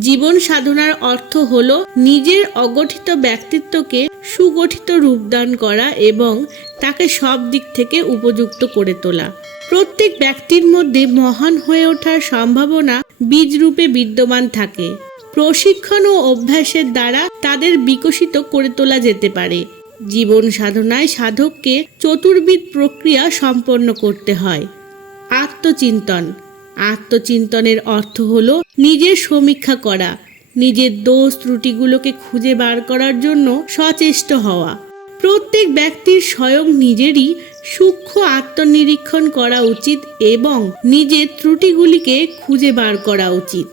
জীবন সাধনার অর্থ হল নিজের অগঠিত ব্যক্তিত্বকে সুগঠিত রূপদান করা এবং তাকে সব দিক থেকে উপযুক্ত করে তোলা। প্রত্যেক ব্যক্তির মধ্যে মহান হয়ে ওঠার সম্ভাবনা বীজরূপে বিদ্যমান থাকে। প্রশিক্ষণ ও অভ্যাসের দ্বারা তাদের বিকশিত করে তোলা যেতে পারে। জীবন সাধনায় সাধককে চতুর্বিধ প্রক্রিয়া সম্পন্ন করতে হয়। আত্মচিন্তন। আত্মচিন্তনের অর্থ হল নিজের সমীক্ষা করা, নিজের দোষ ত্রুটিগুলোকে খুঁজে বার করার জন্য সচেষ্ট হওয়া। প্রত্যেক ব্যক্তির স্বয়ং নিজেরই সূক্ষ্ম আত্মনিরীক্ষণ করা উচিত এবং নিজের ত্রুটিগুলিকে খুঁজে বার করা উচিত।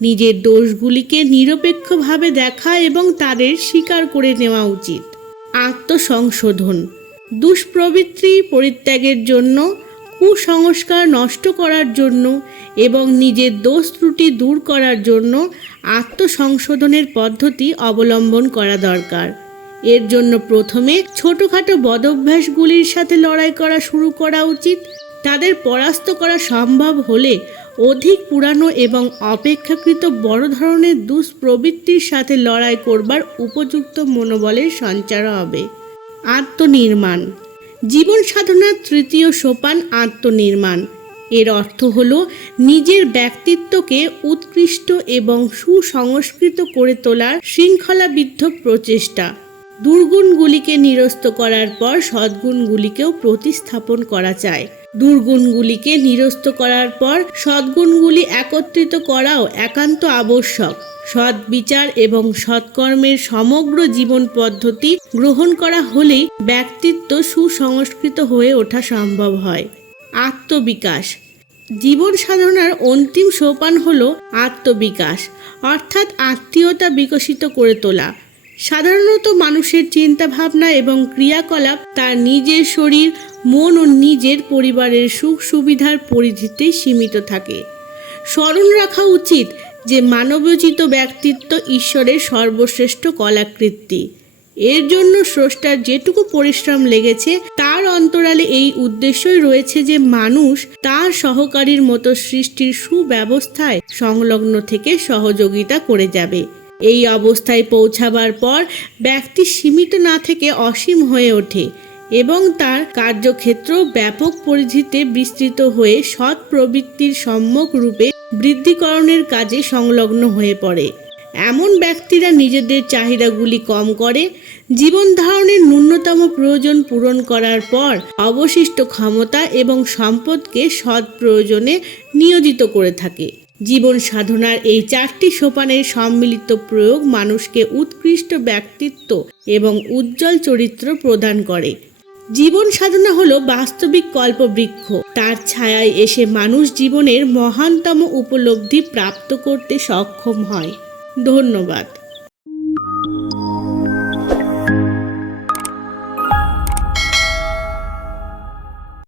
নিজের দোষগুলিকে নিরপেক্ষভাবে দেখা এবং তাদের স্বীকার করে নেওয়া উচিত। আত্মসংশোধন। দুষ্প্রবৃত্তি পরিত্যাগের জন্য, কুসংস্কার নষ্ট করার জন্য এবং নিজের দোষ ত্রুটি দূর করার জন্য আত্মসংশোধনের পদ্ধতি অবলম্বন করা দরকার। এর জন্য প্রথমে ছোটখাটো বদভ্যাসগুলির সাথে লড়াই করা শুরু করা উচিত। তাদের পরাস্ত করা সম্ভব হলে অধিক পুরানো এবং অপেক্ষাকৃত বড় ধরনের দুষ্প্রবৃত্তির সাথে লড়াই করবার উপযুক্ত মনোবলের সঞ্চার হবে। আত্মনির্মাণ। জীবন সাধনার তৃতীয় সোপান আত্মনির্মাণ। এর অর্থ হল নিজের ব্যক্তিত্বকে উৎকৃষ্ট এবং সুসংস্কৃত করে তোলার শৃঙ্খলাবদ্ধ প্রচেষ্টা। দুর্গুণগুলিকে নিরস্ত করার পর সদ্গুণগুলিকেও প্রতিস্থাপন করা চায়। দুর্গুণগুলিকে নিরস্ত করার পর সদ্গুণগুলি একত্রিত করাও একান্ত আবশ্যক। সৎ বিচার এবং সৎকর্মের সমগ্র জীবন পদ্ধতি গ্রহণ করা হলেই ব্যক্তিত্ব সুসংস্কৃত হয়ে ওঠা সম্ভব হয়। আত্মবিকাশ। জীবন সাধনার অন্তিম সোপান হল আত্মবিকাশ, অর্থাৎ আত্মীয়তা বিকশিত করে তোলা। সাধারণত মানুষের চিন্তাভাবনা এবং ক্রিয়াকলাপ তার নিজের শরীর, মন ও নিজের পরিবারের সুখ সুবিধার পরিধিতে সীমিত থাকে। স্মরণ রাখা উচিত যে মানবোচিত ব্যক্তিত্ব ঈশ্বরের সর্বশ্রেষ্ঠ কলাকৃতি। এর জন্য স্রষ্টার যেটুকু পরিশ্রম লেগেছে তার অন্তরালে এই উদ্দেশ্যই রয়েছে যে মানুষ তার সহকারীর মতো সৃষ্টির সুব্যবস্থায় সংলগ্ন থেকে সহযোগিতা করে যাবে। এই অবস্থায় পৌঁছাবার পর ব্যক্তি সীমিত না থেকে অসীম হয়ে ওঠে এবং তার কার্যক্ষেত্র ব্যাপক পরিধিতে বিস্তৃত হয়ে সৎ প্রবৃত্তির সম্যক রূপে বৃদ্ধিকরণের কাজে সংলগ্ন হয়ে পড়ে। এমন ব্যক্তিরা নিজেদের চাহিদাগুলি কম করে, জীবন ধারণের ন্যূনতম প্রয়োজন পূরণ করার পর অবশিষ্ট ক্ষমতা এবং সম্পদকে সৎ প্রয়োজনে নিয়োজিত করে থাকে। জীবন সাধনার এই চারটি সোপানের সম্মিলিত প্রয়োগ মানুষকে উৎকৃষ্ট ব্যক্তিত্ব এবং উজ্জ্বল চরিত্র প্রদান করে। জীবন সাধনা হলো বাস্তবিক কল্পবৃক্ষ। তার ছায়ায় এসে মানুষ জীবনের মহানতম উপলব্ধি প্রাপ্ত করতে সক্ষম হয়। ধন্যবাদ।